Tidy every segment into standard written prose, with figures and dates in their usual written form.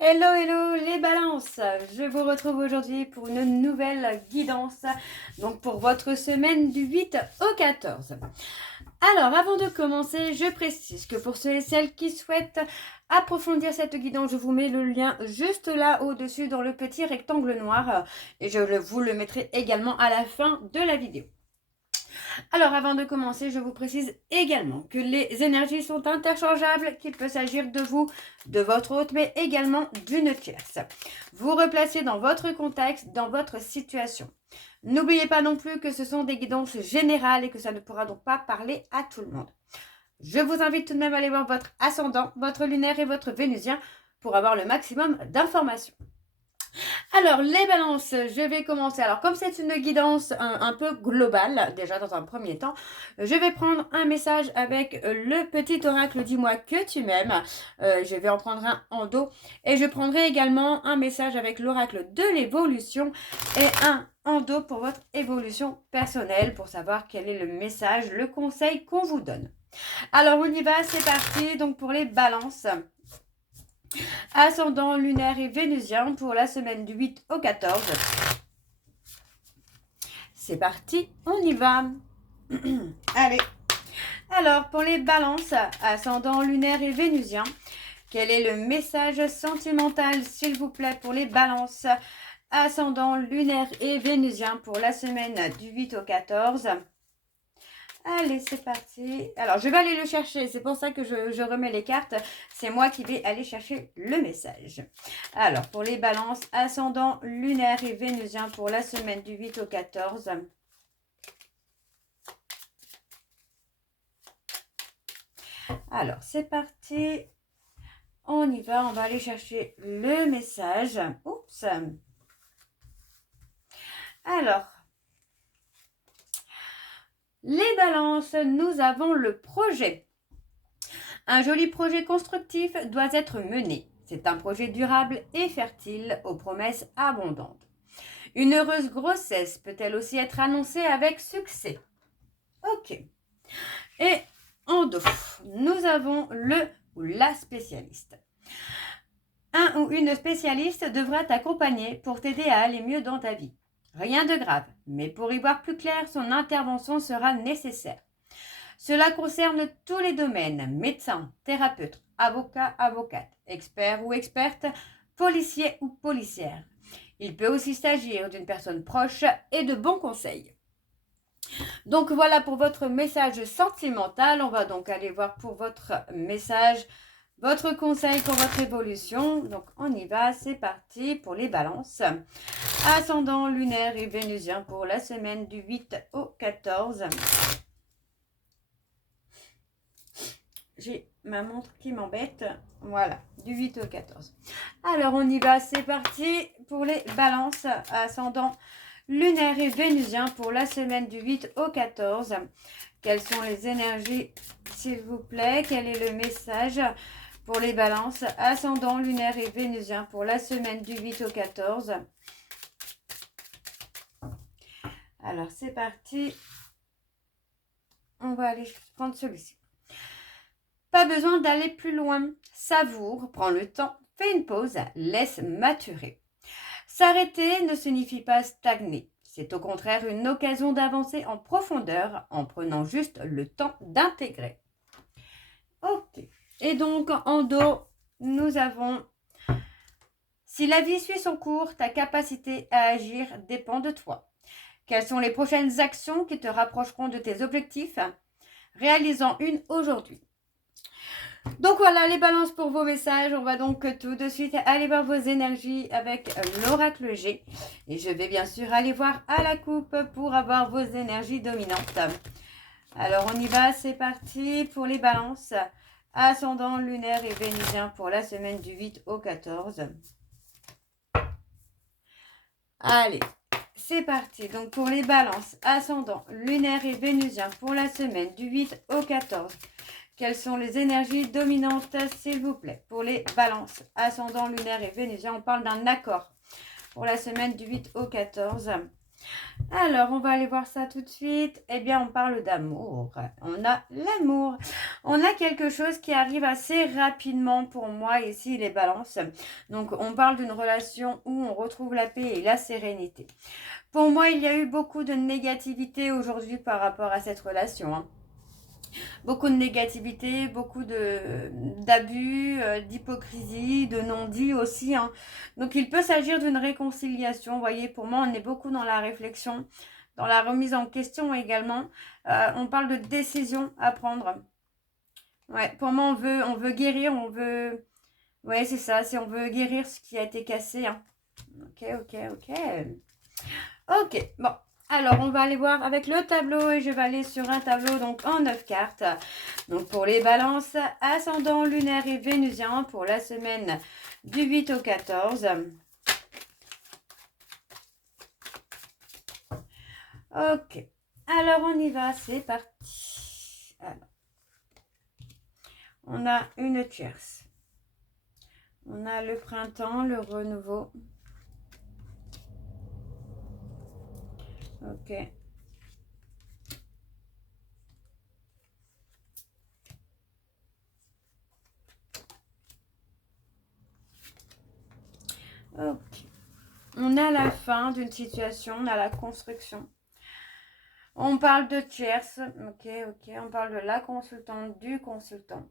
Hello, hello les balances. Je vous retrouve aujourd'hui pour une nouvelle guidance, donc pour votre semaine du 8 au 14. Alors, avant de commencer, je précise que pour ceux et celles qui souhaitent approfondir cette guidance, je vous mets le lien juste là au-dessus dans le petit rectangle noir et je vous le mettrai également à la fin de la vidéo. Alors, avant de commencer, je vous précise également que les énergies sont interchangeables, qu'il peut s'agir de vous, de votre hôte, mais également d'une tierce. Vous replacez dans votre contexte, dans votre situation. N'oubliez pas non plus que ce sont des guidances générales et que ça ne pourra donc pas parler à tout le monde. Je vous invite tout de même à aller voir votre ascendant, votre lunaire et votre vénusien pour avoir le maximum d'informations. Alors, les balances, je vais commencer. Alors, comme c'est une guidance un peu globale, déjà dans un premier temps, je vais prendre un message avec le petit oracle dis-moi que tu m'aimes. Je vais en prendre un en dos. Et je prendrai également un message avec l'oracle de l'évolution et un en dos pour votre évolution personnelle, pour savoir quel est le message, le conseil qu'on vous donne. Alors, on y va, c'est parti. Donc, pour les balances. Ascendant lunaire et vénusien pour la semaine du 8 au 14. C'est parti, on y va. Allez. Alors, pour les balances, ascendant lunaire et vénusien, quel est le message sentimental, s'il vous plaît, pour les balances, ascendant lunaire et vénusien pour la semaine du 8 au 14. Allez, c'est parti. Alors, je vais aller le chercher. C'est pour ça que je remets les cartes. C'est moi qui vais aller chercher le message. Alors, pour les balances, ascendant lunaire et vénusien pour la semaine du 8 au 14. Alors, c'est parti. On y va. On va aller chercher le message. Oups. Alors, les balances, nous avons le projet. Un joli projet constructif doit être mené. C'est un projet durable et fertile aux promesses abondantes. Une heureuse grossesse peut-elle aussi être annoncée avec succès? Ok. Et en dos, nous avons le ou la spécialiste. Un ou une spécialiste devra t'accompagner pour t'aider à aller mieux dans ta vie. Rien de grave, mais pour y voir plus clair, son intervention sera nécessaire. Cela concerne tous les domaines, médecins, thérapeutes, avocats, avocates, experts ou expertes, policiers ou policières. Il peut aussi s'agir d'une personne proche et de bons conseils. Donc voilà pour votre message sentimental. On va donc aller voir pour votre message, votre conseil pour votre évolution. Donc on y va, c'est parti pour les balances. Ascendant lunaire et vénusien pour la semaine du 8 au 14. J'ai ma montre qui m'embête. Voilà, du 8 au 14. Alors, on y va. C'est parti pour les balances ascendant lunaire et vénusien pour la semaine du 8 au 14. Quelles sont les énergies, s'il vous plaît? Quel est le message pour les balances ascendant lunaire et vénusien pour la semaine du 8 au 14? Alors, c'est parti. On va aller prendre celui-ci. Pas besoin d'aller plus loin. Savoure, prends le temps, fais une pause, laisse maturer. S'arrêter ne signifie pas stagner. C'est au contraire une occasion d'avancer en profondeur en prenant juste le temps d'intégrer. Ok. Et donc, en dos, nous avons... Si la vie suit son cours, ta capacité à agir dépend de toi. Quelles sont les prochaines actions qui te rapprocheront de tes objectifs? Réalisant une aujourd'hui. Donc voilà les balances pour vos messages. On va donc tout de suite aller voir vos énergies avec l'oracle G. Et je vais bien sûr aller voir à la coupe pour avoir vos énergies dominantes. Alors on y va, c'est parti pour les balances. Ascendant lunaire et vénusien pour la semaine du 8 au 14. Allez, c'est parti. Donc pour les balances, ascendant lunaire et vénusien pour la semaine du 8 au 14. Quelles sont les énergies dominantes, s'il vous plaît? Pour les balances, ascendant lunaire et vénusien, on parle d'un accord pour la semaine du 8 au 14. Alors, on va aller voir ça tout de suite. Eh bien, on parle d'amour. On a l'amour. On a quelque chose qui arrive assez rapidement pour moi ici, les balances. Donc, on parle d'une relation où on retrouve la paix et la sérénité. Pour moi, il y a eu beaucoup de négativité aujourd'hui par rapport à cette relation, hein. Beaucoup de négativité, beaucoup d'abus, d'hypocrisie, de non-dit aussi, hein. Donc il peut s'agir d'une réconciliation. Vous voyez, pour moi, on est beaucoup dans la réflexion, dans la remise en question également. On parle de décision à prendre. Ouais, pour moi, on veut guérir, on veut... Ouais, c'est ça, c'est on veut guérir ce qui a été cassé, hein. Ok, ok, ok. Ok, bon. Alors, on va aller voir avec le tableau et je vais aller sur un tableau donc en 9 cartes. Donc, pour les balances, ascendant lunaire et vénusien pour la semaine du 8 au 14. Ok, alors on y va, c'est parti. Alors, on a une tierce. On a le printemps, le renouveau. Ok. Ok. On a la fin d'une situation, on a la construction. On parle de tierce. Ok, ok. On parle de la consultante, du consultant.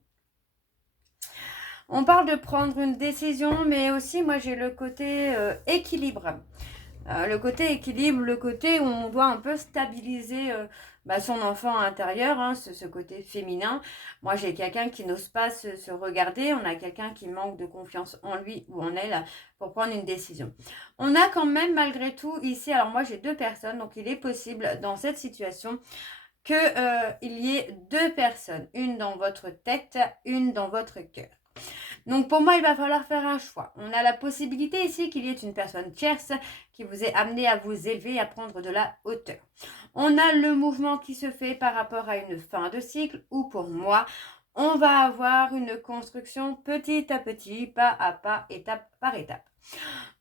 On parle de prendre une décision, mais aussi, moi, j'ai le côté équilibre. Le côté équilibre, le côté où on doit un peu stabiliser son enfant intérieur, hein, ce côté féminin. Moi, j'ai quelqu'un qui n'ose pas se regarder. On a quelqu'un qui manque de confiance en lui ou en elle pour prendre une décision. On a quand même, malgré tout, ici, alors moi, j'ai deux personnes. Donc, il est possible, dans cette situation, qu'il y ait deux personnes. Une dans votre tête, une dans votre cœur. Donc pour moi, il va falloir faire un choix. On a la possibilité ici qu'il y ait une personne tierce qui vous ait amené à vous élever, à prendre de la hauteur. On a le mouvement qui se fait par rapport à une fin de cycle où pour moi, on va avoir une construction petit à petit, pas à pas, étape par étape.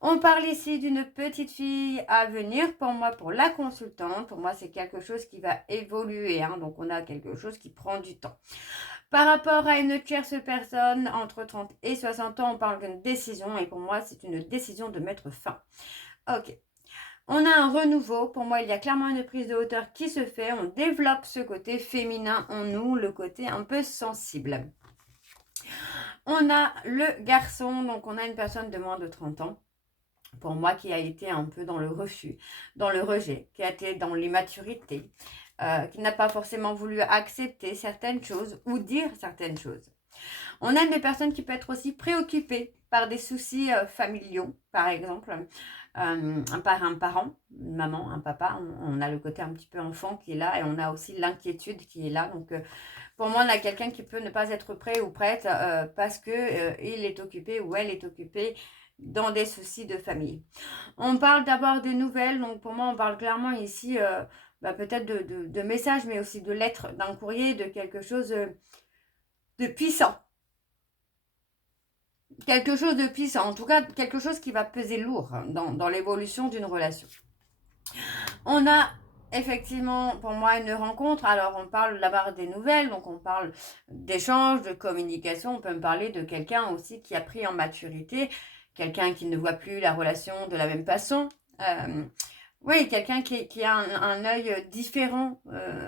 On parle ici d'une petite fille à venir. Pour moi, pour la consultante, pour moi, c'est quelque chose qui va évoluer, hein. Donc, on a quelque chose qui prend du temps. Par rapport à une tierce personne, entre 30 et 60 ans, on parle d'une décision. Et pour moi, c'est une décision de mettre fin. Ok. On a un renouveau. Pour moi, il y a clairement une prise de hauteur qui se fait. On développe ce côté féminin en nous, le côté un peu sensible. On a le garçon. Donc, on a une personne de moins de 30 ans. Pour moi, qui a été un peu dans le refus, dans le rejet, qui a été dans l'immaturité, qui n'a pas forcément voulu accepter certaines choses ou dire certaines choses. On a des personnes qui peuvent être aussi préoccupées par des soucis familiaux, par exemple, par un parent, une maman, un papa. On a le côté un petit peu enfant qui est là et on a aussi l'inquiétude qui est là. Donc, pour moi, on a quelqu'un qui peut ne pas être prêt ou prête parce que il est occupé ou elle est occupée dans des soucis de famille. On parle d'abord des nouvelles, donc pour moi on parle clairement ici peut-être de messages, mais aussi de lettres, d'un courrier, de quelque chose de puissant. Quelque chose de puissant, en tout cas quelque chose qui va peser lourd dans l'évolution d'une relation. On a effectivement pour moi une rencontre, alors on parle d'abord des nouvelles, donc on parle d'échanges, de communication, on peut me parler de quelqu'un aussi qui a pris en maturité, quelqu'un qui ne voit plus la relation de la même façon. Oui, quelqu'un qui a un œil différent,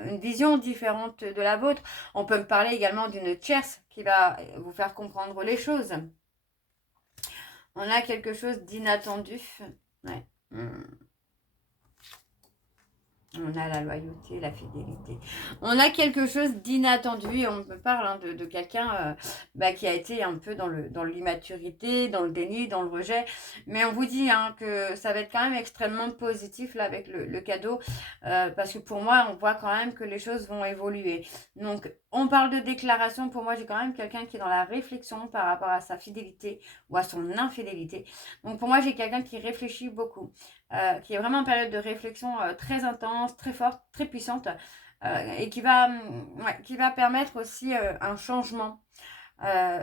une vision différente de la vôtre. On peut me parler également d'une tierce qui va vous faire comprendre les choses. On a quelque chose d'inattendu. Ouais. On a la loyauté, la fidélité. On a quelque chose d'inattendu et on me parle de quelqu'un qui a été un peu dans l'immaturité, dans le déni, dans le rejet. Mais on vous dit que ça va être quand même extrêmement positif là avec le cadeau parce que pour moi, on voit quand même que les choses vont évoluer. Donc, on parle de déclaration. Pour moi, j'ai quand même quelqu'un qui est dans la réflexion par rapport à sa fidélité ou à son infidélité. Donc, pour moi, j'ai quelqu'un qui réfléchit beaucoup. Qui est vraiment en période de réflexion très intense, très forte, très puissante et qui va permettre aussi un changement.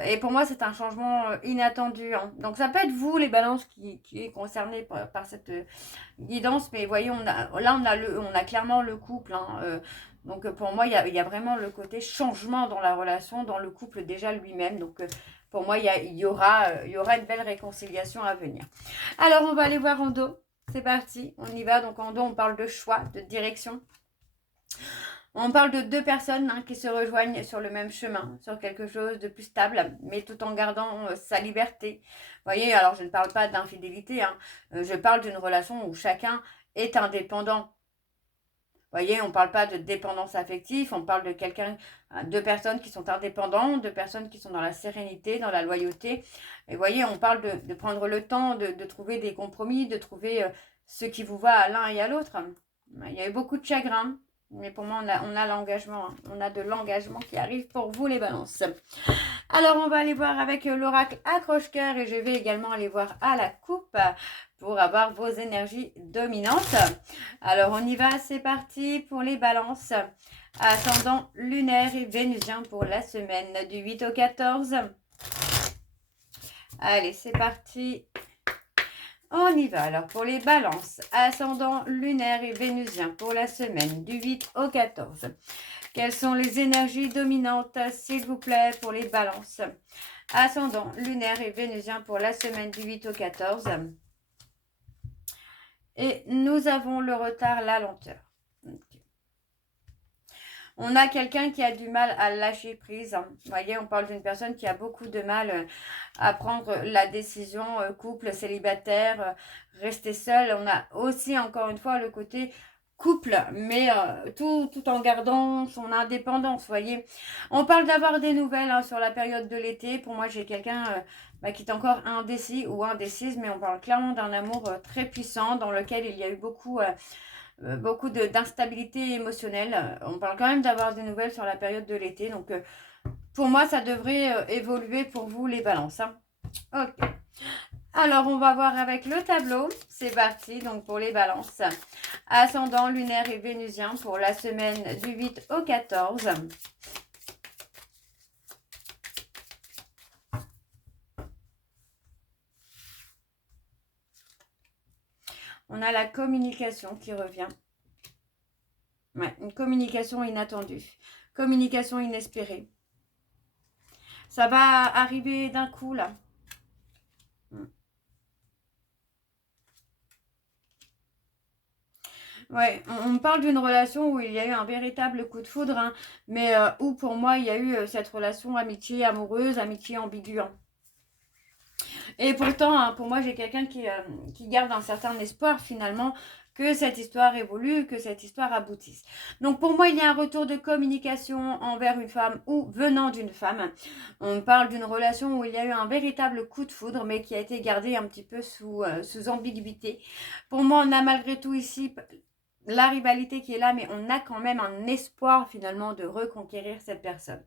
Et pour moi, c'est un changement inattendu, hein. Donc, ça peut être vous, les balances, qui est concerné par cette guidance. Mais voyez, on a clairement le couple, hein. Donc, pour moi, il y a vraiment le côté changement dans la relation, dans le couple déjà lui-même. Donc, pour moi, il y aura une belle réconciliation à venir. Alors, on va aller voir en dos. C'est parti, on y va. Donc, en dos, on parle de choix, de direction. On parle de deux personnes, hein, qui se rejoignent sur le même chemin, sur quelque chose de plus stable, mais tout en gardant sa liberté. Vous voyez, alors je ne parle pas d'infidélité, hein, je parle d'une relation où chacun est indépendant. Vous voyez, on ne parle pas de dépendance affective, on parle de deux personnes qui sont indépendantes, deux personnes qui sont dans la sérénité, dans la loyauté. Et vous voyez, on parle de prendre le temps, de trouver des compromis, de trouver ce qui vous va à l'un et à l'autre. Il y a eu beaucoup de chagrin. Mais pour moi, on a l'engagement. Hein. On a de l'engagement qui arrive pour vous, les balances. Alors, on va aller voir avec l'oracle accroche-cœur. Et je vais également aller voir à la coupe pour avoir vos énergies dominantes. Alors, on y va. C'est parti pour les balances. Ascendant lunaire et vénusien pour la semaine du 8 au 14. Allez, c'est parti. On y va alors pour les balances, ascendant lunaire et vénusien pour la semaine du 8 au 14. Quelles sont les énergies dominantes, s'il vous plaît, pour les balances, ascendant lunaire et vénusien pour la semaine du 8 au 14. Et nous avons le retard, la lenteur. On a quelqu'un qui a du mal à lâcher prise. Vous voyez, on parle d'une personne qui a beaucoup de mal à prendre la décision, couple, célibataire, rester seul. On a aussi, encore une fois, le côté couple, mais tout en gardant son indépendance, vous voyez. On parle d'avoir des nouvelles, hein, sur la période de l'été. Pour moi, j'ai quelqu'un qui est encore indécis ou indécise, mais on parle clairement d'un amour très puissant dans lequel il y a eu beaucoup d'instabilité émotionnelle. On parle quand même d'avoir des nouvelles sur la période de l'été. Donc, pour moi, ça devrait évoluer pour vous, les balances. Hein. Ok. Alors, on va voir avec le tableau. C'est parti, donc pour les balances. Ascendant lunaire et vénusien pour la semaine du 8 au 14. On a la communication qui revient. Ouais, une communication inattendue. Communication inespérée. Ça va arriver d'un coup, là. Ouais, on parle d'une relation où il y a eu un véritable coup de foudre, hein, mais où pour moi, il y a eu cette relation amitié amoureuse, amitié ambiguë. Hein. Et pourtant, hein, pour moi, j'ai quelqu'un qui garde un certain espoir finalement que cette histoire évolue, que cette histoire aboutisse. Donc pour moi, il y a un retour de communication envers une femme ou venant d'une femme. On parle d'une relation où il y a eu un véritable coup de foudre, mais qui a été gardé un petit peu sous ambiguïté. Pour moi, on a malgré tout ici la rivalité qui est là, mais on a quand même un espoir finalement de reconquérir cette personne.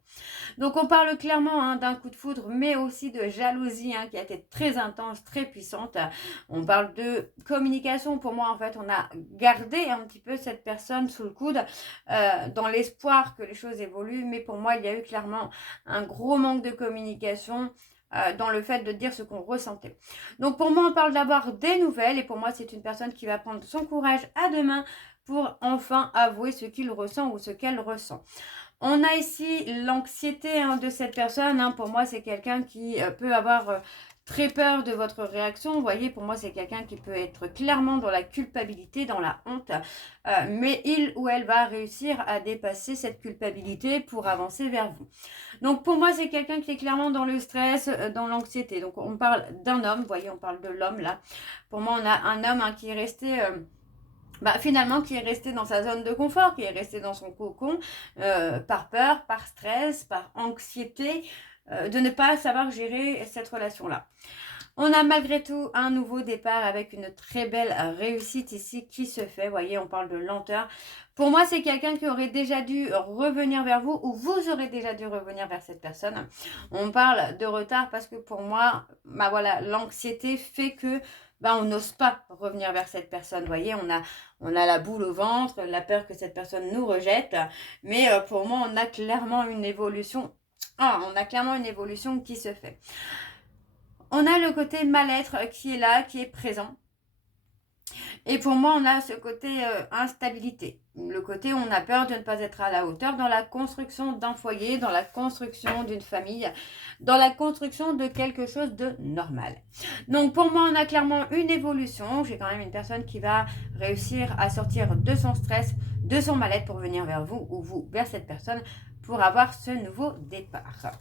Donc on parle clairement, hein, d'un coup de foudre, mais aussi de jalousie, hein, qui a été très intense, très puissante. On parle de communication. Pour moi, en fait, on a gardé un petit peu cette personne sous le coude dans l'espoir que les choses évoluent. Mais pour moi, il y a eu clairement un gros manque de communication dans le fait de dire ce qu'on ressentait. Donc pour moi, on parle d'avoir des nouvelles. Et pour moi, c'est une personne qui va prendre son courage à deux mains pour enfin avouer ce qu'il ressent ou ce qu'elle ressent. On a ici l'anxiété, hein, de cette personne. Hein. Pour moi, c'est quelqu'un qui peut avoir très peur de votre réaction. Vous voyez, pour moi, c'est quelqu'un qui peut être clairement dans la culpabilité, dans la honte. Mais il ou elle va réussir à dépasser cette culpabilité pour avancer vers vous. Donc, pour moi, c'est quelqu'un qui est clairement dans le stress, dans l'anxiété. Donc, on parle d'un homme. Vous voyez, on parle de l'homme là. Pour moi, on a un homme, hein, qui est resté... finalement, qui est resté dans sa zone de confort, qui est resté dans son cocon, par peur, par stress, par anxiété, de ne pas savoir gérer cette relation-là. On a malgré tout un nouveau départ avec une très belle réussite ici qui se fait. Vous voyez, on parle de lenteur. Pour moi, c'est quelqu'un qui aurait déjà dû revenir vers vous ou vous aurez déjà dû revenir vers cette personne. On parle de retard parce que pour moi, voilà, l'anxiété fait que on n'ose pas revenir vers cette personne. Vous voyez, on a la boule au ventre, la peur que cette personne nous rejette. Mais pour moi, on a clairement une évolution Ah, on a clairement une évolution qui se fait. On a le côté mal-être qui est là, qui est présent. Et pour moi, on a ce côté instabilité. Le côté où on a peur de ne pas être à la hauteur dans la construction d'un foyer, dans la construction d'une famille, dans la construction de quelque chose de normal. Donc pour moi, on a clairement une évolution. J'ai quand même une personne qui va réussir à sortir de son stress, de son mal-être pour venir vers vous ou vous vers cette personne pour avoir ce nouveau départ.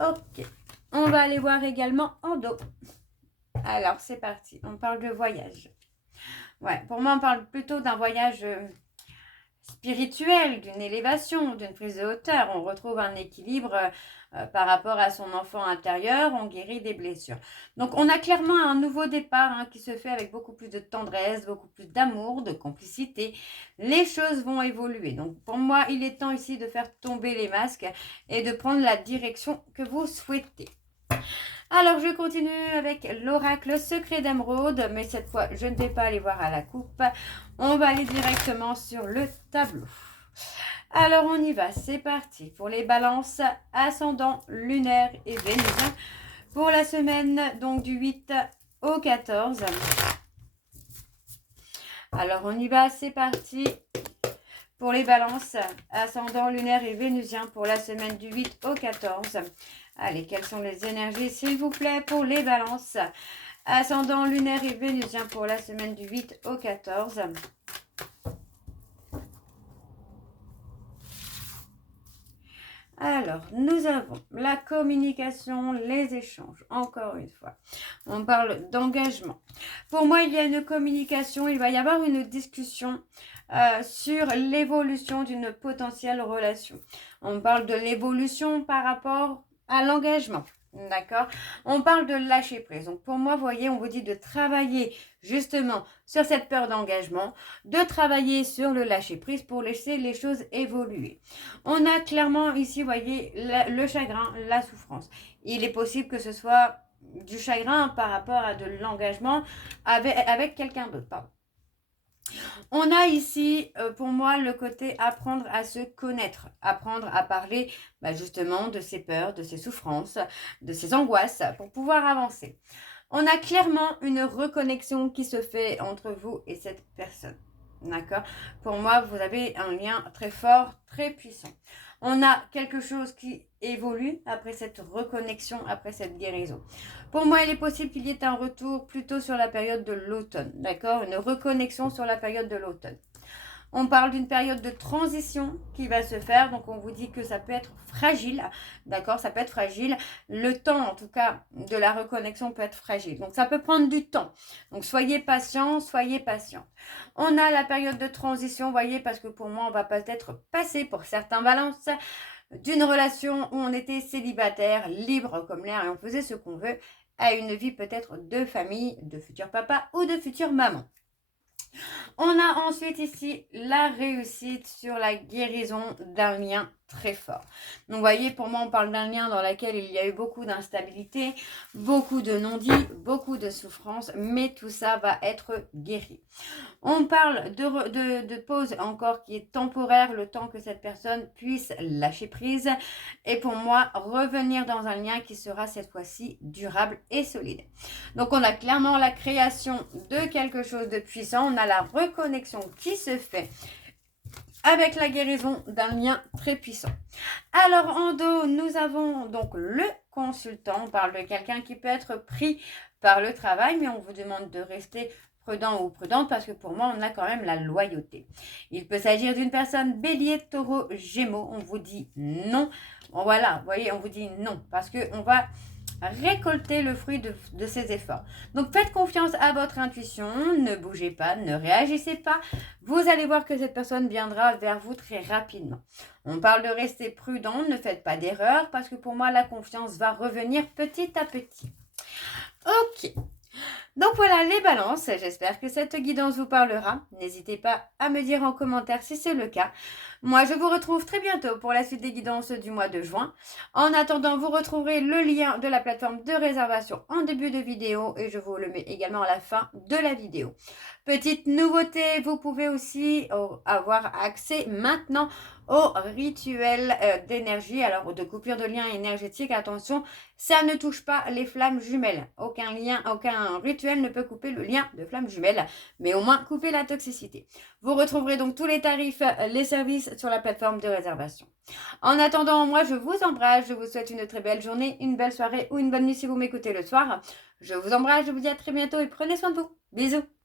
Ok, on va aller voir également en dos. Alors c'est parti, on parle de voyage. Ouais, pour moi, on parle plutôt d'un voyage spirituel, d'une élévation, d'une prise de hauteur. On retrouve un équilibre par rapport à son enfant intérieur, on guérit des blessures. Donc, on a clairement un nouveau départ qui se fait avec beaucoup plus de tendresse, beaucoup plus d'amour, de complicité. Les choses vont évoluer. Donc, pour moi, il est temps ici de faire tomber les masques et de prendre la direction que vous souhaitez. Alors, je continue avec l'oracle secret d'émeraude, mais cette fois, je ne vais pas aller voir à la coupe. On va aller directement sur le tableau. Alors, on y va, c'est parti. Pour les balances, ascendant, lunaire et vénusien. Pour la semaine, donc du 8 au 14. Alors, on y va, c'est parti. Pour les balances, ascendant, lunaire et vénusien pour la semaine du 8 au 14. Allez, quelles sont les énergies, s'il vous plaît, pour les balances? Ascendant, lunaire et vénusien pour la semaine du 8 au 14. Alors, nous avons la communication, les échanges, encore une fois. On parle d'engagement. Pour moi, il y a une communication, il va y avoir une discussion sur l'évolution d'une potentielle relation. On parle de l'évolution par rapport à l'engagement. D'accord? On parle de lâcher prise. Donc pour moi, vous voyez, on vous dit de travailler justement sur cette peur d'engagement, de travailler sur le lâcher prise pour laisser les choses évoluer. On a clairement ici, vous voyez, le chagrin, la souffrance. Il est possible que ce soit du chagrin par rapport à de l'engagement avec quelqu'un d'autre. Pardon. On a ici, pour moi, le côté apprendre à se connaître, apprendre à parler justement de ses peurs, de ses souffrances, de ses angoisses pour pouvoir avancer. On a clairement une reconnexion qui se fait entre vous et cette personne. D'accord? Pour moi, vous avez un lien très fort, très puissant. On a quelque chose qui évolue après cette reconnexion, après cette guérison. Pour moi, il est possible qu'il y ait un retour plutôt sur la période de l'automne, d'accord? Une reconnexion sur la période de l'automne. On parle d'une période de transition qui va se faire, donc on vous dit que ça peut être fragile, d'accord? Ça peut être fragile. Le temps, en tout cas, de la reconnexion peut être fragile. Donc ça peut prendre du temps. Donc soyez patient, soyez patient. On a la période de transition, vous voyez, parce que pour moi, on va peut-être passer pour certains balances d'une relation où on était célibataire, libre comme l'air et on faisait ce qu'on veut, à une vie peut-être de famille, de futur papa ou de future maman. On a ensuite ici la réussite sur la guérison d'un lien très fort. Donc vous voyez, pour moi, on parle d'un lien dans lequel il y a eu beaucoup d'instabilité, beaucoup de non-dits, beaucoup de souffrance, mais tout ça va être guéri. On parle de pause encore qui est temporaire, le temps que cette personne puisse lâcher prise. Et pour moi, revenir dans un lien qui sera cette fois-ci durable et solide. Donc on a clairement la création de quelque chose de puissant. On a la reconnexion qui se fait avec la guérison d'un lien très puissant. Alors en dos, nous avons donc le consultant. On parle de quelqu'un qui peut être pris par le travail, mais on vous demande de rester prudent ou prudente parce que pour moi, on a quand même la loyauté. Il peut s'agir d'une personne bélier, taureau, gémeaux. On vous dit non. Bon, voilà, vous voyez, on vous dit non parce qu'on va récolter le fruit de ses efforts. Donc faites confiance à votre intuition, ne bougez pas, ne réagissez pas. Vous allez voir que cette personne viendra vers vous très rapidement. On parle de rester prudent, ne faites pas d'erreur parce que pour moi la confiance va revenir petit à petit. Ok. Donc voilà les balances, j'espère que cette guidance vous parlera. N'hésitez pas à me dire en commentaire si c'est le cas. Moi, je vous retrouve très bientôt pour la suite des guidances du mois de juin. En attendant, vous retrouverez le lien de la plateforme de réservation en début de vidéo et je vous le mets également à la fin de la vidéo. Petite nouveauté, vous pouvez aussi avoir accès maintenant au rituel d'énergie, alors de coupure de lien énergétique. Attention, ça ne touche pas les flammes jumelles. Aucun lien, aucun rituel ne peut couper le lien de flammes jumelles, mais au moins couper la toxicité. Vous retrouverez donc tous les tarifs, les services sur la plateforme de réservation. En attendant, moi je vous embrasse, je vous souhaite une très belle journée, une belle soirée ou une bonne nuit si vous m'écoutez le soir. Je vous embrasse, je vous dis à très bientôt et prenez soin de vous. Bisous.